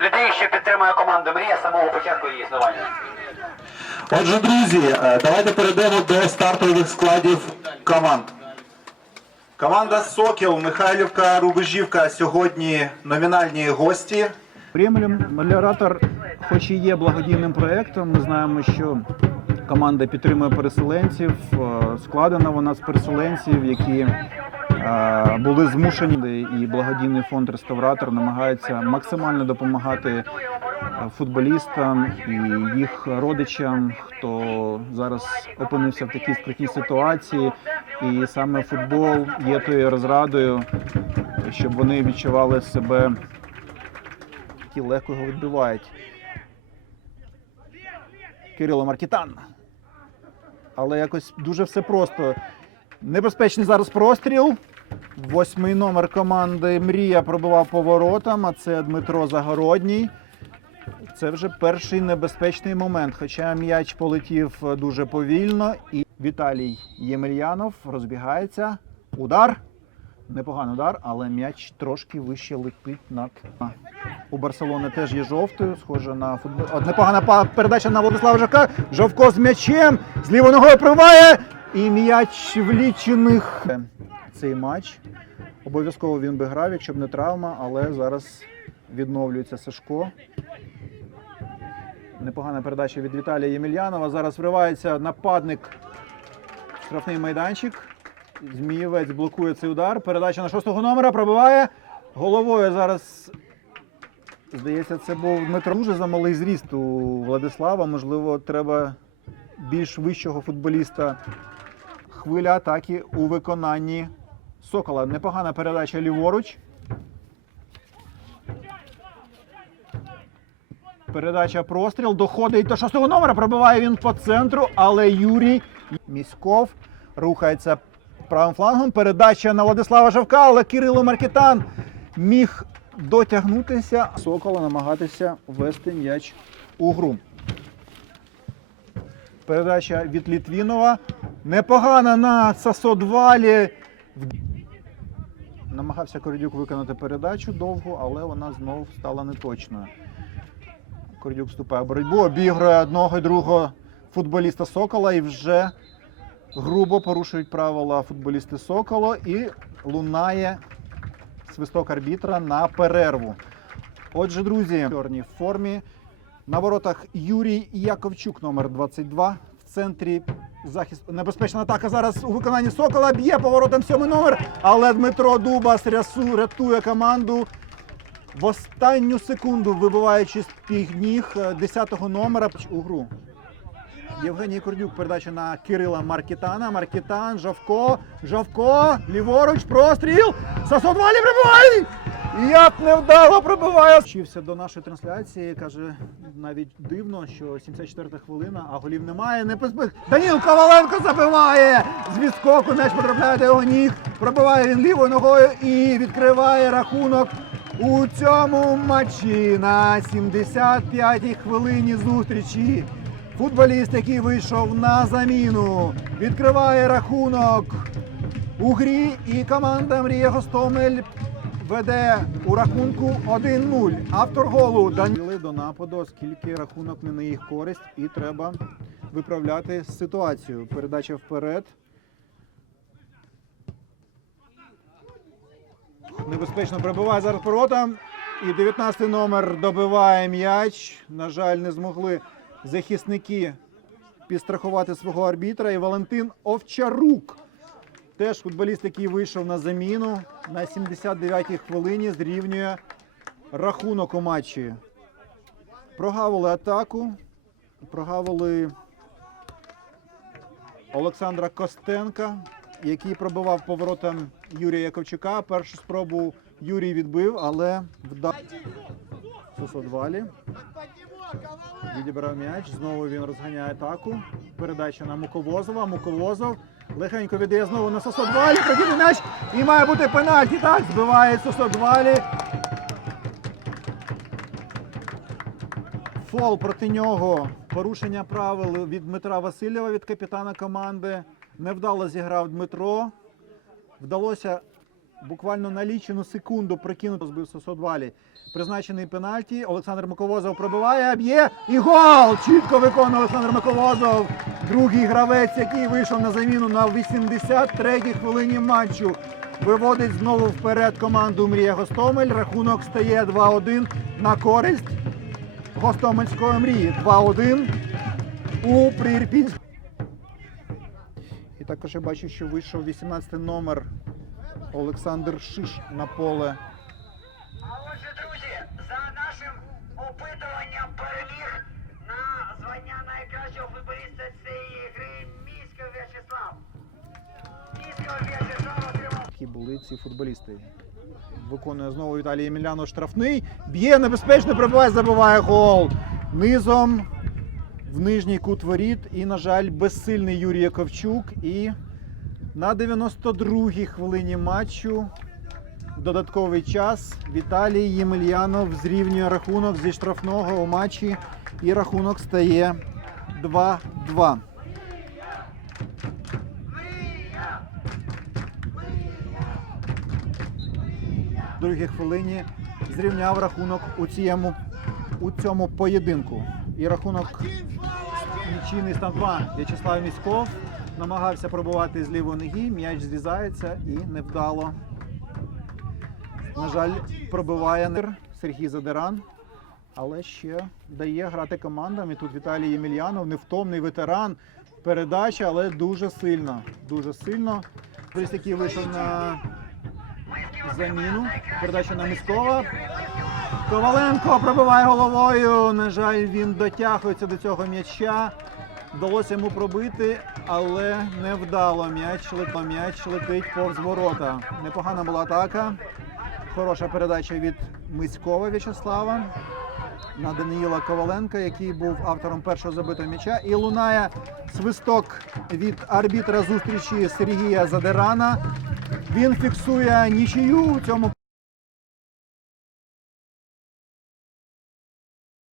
людей, що підтримує команду Мрія з самого початку її існування. Отже, друзі, е, давайте перейдемо до стартових складів команд. Команда Сокіл, Михайлівка, Рубежівка сьогодні номінальні гості. Премлем меліоратор, хоч і є благодійним проєктом, ми знаємо, що команда підтримує переселенців. е, Складена вона з переселенців, які були змушені, і благодійний фонд реставратор намагається максимально допомагати е, футболістам і їх родичам, хто зараз опинився в такій скрутній ситуації. І саме футбол є тою розрадою, щоб вони відчували себе які легко його відбивають. Кирило Маркітан. Але якось дуже все просто. Небезпечний зараз простріл. Восьмий номер команди Мрія пробивав поворотом, а це Дмитро Загородній. Це вже перший небезпечний момент. Хоча м'яч полетів дуже повільно. І Віталій Ємельянов розбігається. Удар. Непоганий удар, але м'яч трошки вище летить над. У Барселони теж є жовтою, схоже на футбол. От непогана передача на Владислава Жака. Жовко з м'ячем. З лівою ногою пробиває. І м'яч в лічених. Цей матч. Обов'язково він би грав, якщо б не травма, але зараз відновлюється Сашко. Непогана передача від Віталія Ємельянова. Зараз вривається нападник штрафний майданчик. Змієвець блокує цей удар. Передача на шостого номера пробиває. Головою зараз Здається, це був Дмитро дуже замалий зріст у Владислава. Можливо, треба більш вищого футболіста. Хвиля атаки у виконанні Сокола. Непогана передача ліворуч. Передача простріл. Доходить до шостого номера. Пробиває він по центру, але Юрій Міськов рухається правим флангом. Передача на Владислава Жавка, але Кирило Маркетан міг дотягнутися Сокола, намагатися ввести м'яч у гру. Передача від Літвінова. Непогана на Сасодвалі. Намагався Кордюк виконати передачу довгу, але вона знову стала неточною. Кордюк вступає в боротьбу, обігрує одного і другого футболіста Сокола і вже грубо порушують правила футболісти Сокола і лунає свисток арбітра на перерву. Отже, друзі, в чорній формі. На воротах Юрій Яковчук, номер 22. Центрі захист. Небезпечна атака зараз у виконанні Сокола. Б'є поворотом сьомий номер. Але Дмитро Дубас рясу, рятує команду. В останню секунду вибиваючи з під ніг 10-го номера у гру. Євгеній Кордюк, передача на Кирила Маркітана. Маркітан, Жавко, Жавко, ліворуч, простріл. Сасодвалі прибуває! Як невдало пробиває. Вчився до нашої трансляції. Каже, навіть дивно, що 74-та хвилина, а голів немає. Не поспи... Даніл Коваленко забиває! З відскоку м'яч потрапляє до його ніг. Пробиває він лівою ногою і відкриває рахунок у цьому матчі на 75-й хвилині зустрічі. Футболіст, який вийшов на заміну, відкриває рахунок у грі, і команда Мрія Гостомель веде у рахунку 1-0. Автор голу Даніли до нападу, оскільки рахунок не на їх користь, і треба виправляти ситуацію. Передача вперед. Небезпечно прибиває зараз ворота. І 19 номер добиває м'яч. На жаль, не змогли захисники підстрахувати свого арбітра. І Валентин Овчарук. Теж футболіст, який вийшов на заміну на 79-й хвилині, зрівнює рахунок у матчі. Прогавили атаку. Прогавили Олександра Костенка, який пробивав поворотом Юрія Яковчука. Першу спробу Юрій відбив, але вдав Сосодвалі. Відібрав м'яч. Знову він розганяє атаку. Передача на Муковозова. Муковозов легенько віддає знову на Сосодвалі. Прохідний м'яч. І має бути пенальті. Так, збиває Сосодвалі. Фол проти нього. Порушення правил від Дмитра Васильєва, від капітана команди. Невдало зіграв Дмитро. Вдалося буквально на лічену секунду прикинуто збив Сосодвалі. Призначений пенальті. Олександр Маковозов пробиває, б'є і гол! Чітко виконує Олександр Маковозов. Другий гравець, який вийшов на заміну на 83-й хвилині матчу. Виводить знову вперед команду Мрія Гостомель. Рахунок стає 2-1 на користь Гостомельської мрії. 2-1 у Приірпінськ. І також я бачу, що вийшов 18 номер Олександр Шиш на поле. А отже, друзі, за нашим опитуванням переміг на звання найкращого футболіста цієї гри міського В'ячеслав. Міського В'ячеслав отримав Які були ці футболісти. Виконує знову Віталій Ємельянов штрафний. Б'є небезпечно, пробиває, забиває гол. Низом в нижній кут воріт. І, на жаль, безсильний Юрій Яковчук. І на 92-й хвилині матчу додатковий час Віталій Ємельянов зрівнює рахунок зі штрафного у матчі. І рахунок стає 2-2. В другій хвилині зрівняв рахунок у цьому, у цьому поєдинку. І рахунок нічийний став 2. В'ячеслав Міськов намагався пробувати з лівої ноги, м'яч зрізається і невдало. На жаль, пробиває Сергій Задеран, але ще дає грати командам. І тут Віталій Ємельянов, невтомний ветеран. Передача, але дуже сильно. Дуже сильно. Тобто, який вийшов на заміну. Передача на Міськова. Коваленко пробиває головою. На жаль, він дотягується до цього м'яча. Вдалося йому пробити, але не вдало. М'яч м'яч летить повз ворота. Непогана була атака. Хороша передача від Миськова В'ячеслава на Даниїла Коваленка, який був автором першого забитого м'яча. І лунає свисток від арбітра зустрічі Сергія Задерана. Він фіксує нічию у цьому